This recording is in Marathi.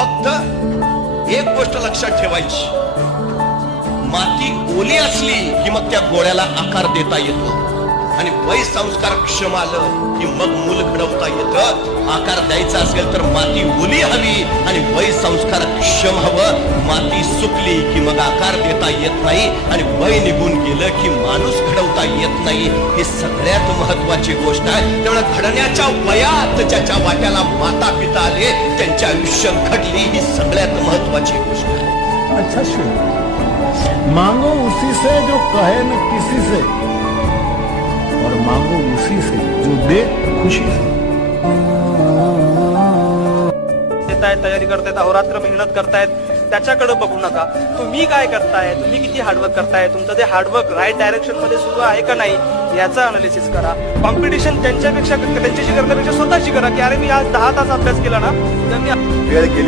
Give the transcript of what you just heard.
फक्त एक गोष्ट लक्षात ठेवायची, माती ओली असली की मग त्या गोळ्याला आकार देता येतो, आणि वय संस्कार क्षम आलं की मग मूल घडवता येतं. आकार द्यायचा असेल तर माती ओली हवी आणि वय संस्कार क्षम हवं. माती सुकली की मग आकार देता येत नाही, आणि वय निघून गेलं की माणूस घडवता येत नाही. ही सगळ्यात महत्वाची गोष्ट आहे. त्यामुळे घडण्याच्या वयात ज्याच्या वाट्याला माता पिता आले त्यांचे आयुष्य घडली, ही सगळ्यात महत्वाची गोष्ट आहे. अच्छा शुभ, मांगो उसी से जो कहे न किसी से, और मांगो उसी से जो दे खुशी से. तयारी करतायत, अहोरात्र मेहनत करतायत, त्याच्याकडे बघू नका. तुम्ही काय करताय, तुम्ही किती हार्डवर्क करताय, तुमचं ते हार्डवर्क राईट डायरेक्शन मध्ये सुरू आहे का नाही याचा अनालिसिस करा. कॉम्पिटिशन त्यांच्याशी करण्यापेक्षा स्वतःची करा, की अरे मी आज 10 तास अभ्यास केला ना, तर मी वेळ गेली